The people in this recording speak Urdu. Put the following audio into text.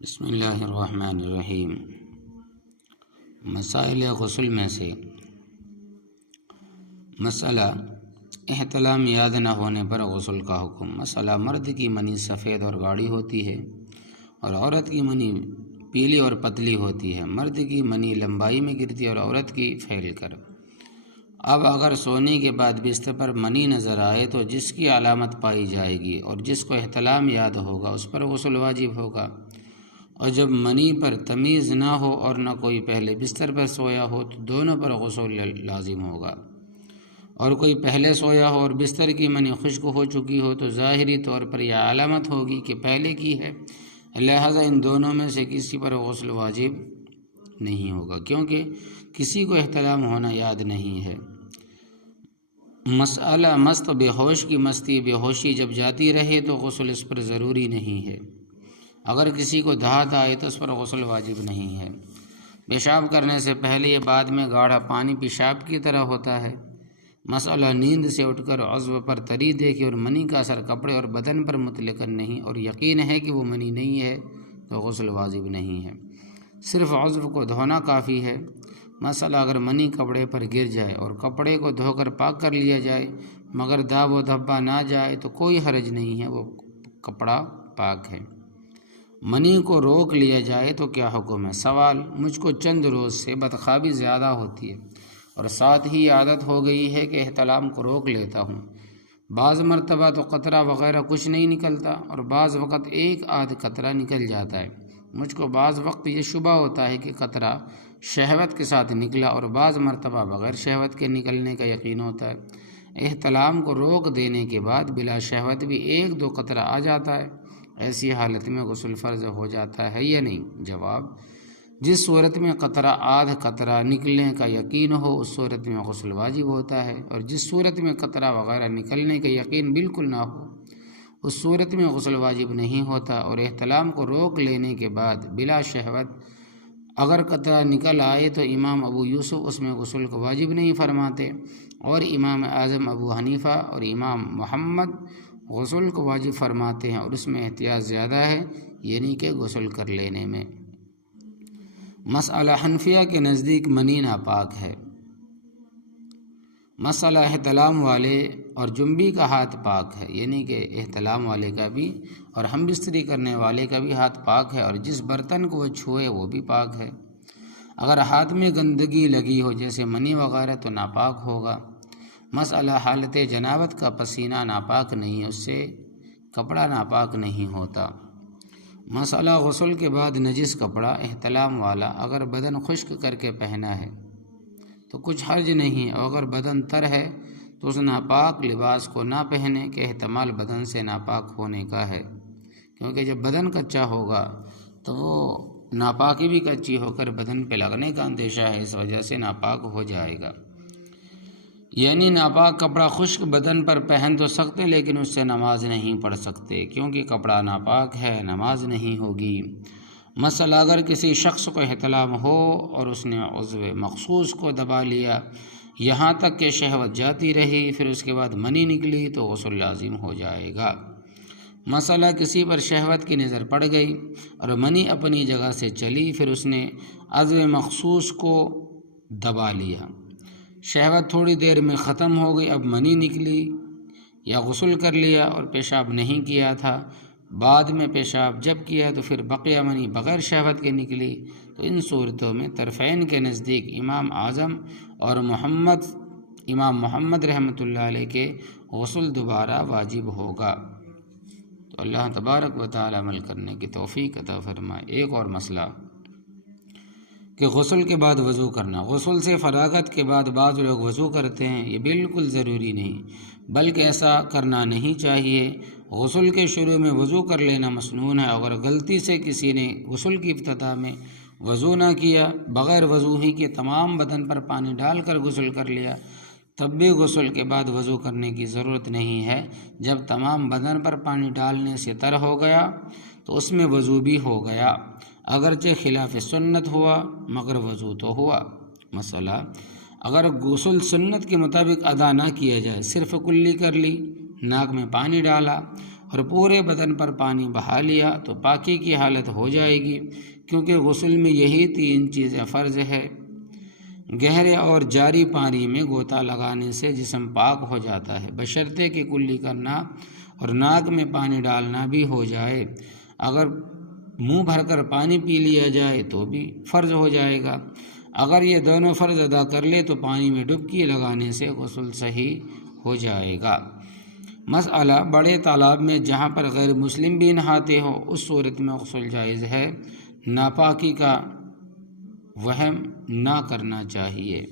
بسم اللہ الرحمن الرحیم۔ مسائل غسل میں سے مسئلہ احتلام یاد نہ ہونے پر غسل کا حکم۔ مسئلہ مرد کی منی سفید اور گاڑھی ہوتی ہے اور عورت کی منی پیلی اور پتلی ہوتی ہے۔ مرد کی منی لمبائی میں گرتی ہے اور عورت کی پھیل کر۔ اب اگر سونے کے بعد بستر پر منی نظر آئے تو جس کی علامت پائی جائے گی اور جس کو احتلام یاد ہوگا اس پر غسل واجب ہوگا، اور جب منی پر تمیز نہ ہو اور نہ کوئی پہلے بستر پر سویا ہو تو دونوں پر غسل لازم ہوگا، اور کوئی پہلے سویا ہو اور بستر کی منی خشک ہو چکی ہو تو ظاہری طور پر یہ علامت ہوگی کہ پہلے کی ہے، لہذا ان دونوں میں سے کسی پر غسل واجب نہیں ہوگا کیونکہ کسی کو احتلام ہونا یاد نہیں ہے۔ مسئلہ مست بے ہوش کی مستی بے ہوشی جب جاتی رہے تو غسل اس پر ضروری نہیں ہے۔ اگر کسی کو دھات آئے تو اس پر غسل واجب نہیں ہے۔ پیشاب کرنے سے پہلے یا بعد میں گاڑھا پانی پیشاب کی طرح ہوتا ہے۔ مسئلہ نیند سے اٹھ کر عضو پر تری دیکھے اور منی کا اثر کپڑے اور بدن پر مطلقاً نہیں اور یقین ہے کہ وہ منی نہیں ہے تو غسل واجب نہیں ہے، صرف عضو کو دھونا کافی ہے۔ مسئلہ اگر منی کپڑے پر گر جائے اور کپڑے کو دھو کر پاک کر لیا جائے مگر داغ و دھبا نہ جائے تو کوئی حرج نہیں ہے، وہ کپڑا پاک ہے۔ منی کو روک لیا جائے تو کیا حکم ہے؟ سوال: مجھ کو چند روز سے بدخوابی زیادہ ہوتی ہے اور ساتھ ہی عادت ہو گئی ہے کہ احتلام کو روک لیتا ہوں۔ بعض مرتبہ تو قطرہ وغیرہ کچھ نہیں نکلتا اور بعض وقت ایک آدھ قطرہ نکل جاتا ہے۔ مجھ کو بعض وقت یہ شبہ ہوتا ہے کہ قطرہ شہوت کے ساتھ نکلا اور بعض مرتبہ بغیر شہوت کے نکلنے کا یقین ہوتا ہے۔ احتلام کو روک دینے کے بعد بلا شہوت بھی ایک دو قطرہ آ جاتا ہے، ایسی حالت میں غسل فرض ہو جاتا ہے یا نہیں؟ جواب: جس صورت میں قطرہ آدھ قطرہ نکلنے کا یقین ہو اس صورت میں غسل واجب ہوتا ہے، اور جس صورت میں قطرہ وغیرہ نکلنے کا یقین بالکل نہ ہو اس صورت میں غسل واجب نہیں ہوتا۔ اور احتلام کو روک لینے کے بعد بلا شہوت اگر قطرہ نکل آئے تو امام ابو یوسف اس میں غسل کو واجب نہیں فرماتے، اور امام اعظم ابو حنیفہ اور امام محمد غسل کو واجب فرماتے ہیں، اور اس میں احتیاط زیادہ ہے، یعنی کہ غسل کر لینے میں۔ مسئلہ حنفیہ کے نزدیک منی ناپاک ہے۔ مسئلہ احتلام والے اور جنبی کا ہاتھ پاک ہے، یعنی کہ احتلام والے کا بھی اور ہم بستری کرنے والے کا بھی ہاتھ پاک ہے، اور جس برتن کو وہ چھوئے وہ بھی پاک ہے۔ اگر ہاتھ میں گندگی لگی ہو جیسے منی وغیرہ تو ناپاک ہوگا۔ مسئلہ حالت جنابت کا پسینہ ناپاک نہیں، اس سے کپڑا ناپاک نہیں ہوتا۔ مسئلہ غسل کے بعد نجس کپڑا احتلام والا اگر بدن خشک کر کے پہنا ہے تو کچھ حرج نہیں، اور اگر بدن تر ہے تو اس ناپاک لباس کو نہ پہنے کہ احتمال بدن سے ناپاک ہونے کا ہے، کیونکہ جب بدن کچا ہوگا تو وہ ناپاکی بھی کچی ہو کر بدن پہ لگنے کا اندیشہ ہے، اس وجہ سے ناپاک ہو جائے گا۔ یعنی ناپاک کپڑا خشک بدن پر پہن تو سکتے لیکن اس سے نماز نہیں پڑھ سکتے، کیونکہ کپڑا ناپاک ہے، نماز نہیں ہوگی۔ مسئلہ اگر کسی شخص کو احتلام ہو اور اس نے عضو مخصوص کو دبا لیا یہاں تک کہ شہوت جاتی رہی پھر اس کے بعد منی نکلی تو غسل لازم ہو جائے گا۔ مسئلہ کسی پر شہوت کی نظر پڑ گئی اور منی اپنی جگہ سے چلی پھر اس نے عضو مخصوص کو دبا لیا، شہوت تھوڑی دیر میں ختم ہو گئی، اب منی نکلی یا غسل کر لیا اور پیشاب نہیں کیا تھا، بعد میں پیشاب جب کیا تو پھر بقیہ منی بغیر شہوت کے نکلی، تو ان صورتوں میں طرفین کے نزدیک امام اعظم اور امام محمد رحمۃ اللہ علیہ کے غسل دوبارہ واجب ہوگا۔ تو اللہ تبارک و تعالی عمل کرنے کی توفیق عطا فرمائے۔ ایک اور مسئلہ کہ غسل کے بعد وضو کرنا۔ غسل سے فراغت کے بعد بعض لوگ وضو کرتے ہیں، یہ بالکل ضروری نہیں، بلکہ ایسا کرنا نہیں چاہیے۔ غسل کے شروع میں وضو کر لینا مسنون ہے، اگر غلطی سے کسی نے غسل کی ابتدا میں وضو نہ کیا، بغیر وضو ہی کے تمام بدن پر پانی ڈال کر غسل کر لیا، تب بھی غسل کے بعد وضو کرنے کی ضرورت نہیں ہے۔ جب تمام بدن پر پانی ڈالنے سے تر ہو گیا تو اس میں وضو بھی ہو گیا، اگرچہ خلاف سنت ہوا مگر وضو تو ہوا۔ مسئلہ اگر غسل سنت کے مطابق ادا نہ کیا جائے، صرف کلی کر لی، ناک میں پانی ڈالا اور پورے بدن پر پانی بہا لیا تو پاکی کی حالت ہو جائے گی، کیونکہ غسل میں یہی 3 چیزیں فرض ہے۔ گہرے اور جاری پانی میں غوطہ لگانے سے جسم پاک ہو جاتا ہے، بشرطے کہ کلی کرنا اور ناک میں پانی ڈالنا بھی ہو جائے۔ اگر منہ بھر کر پانی پی لیا جائے تو بھی فرض ہو جائے گا۔ اگر یہ دونوں فرض ادا کر لے تو پانی میں ڈبکی لگانے سے غسل صحیح ہو جائے گا۔ مسئلہ: بڑے تالاب میں جہاں پر غیر مسلم بھی نہاتے ہوں اس صورت میں غسل جائز ہے، ناپاکی کا وہم نہ کرنا چاہیے۔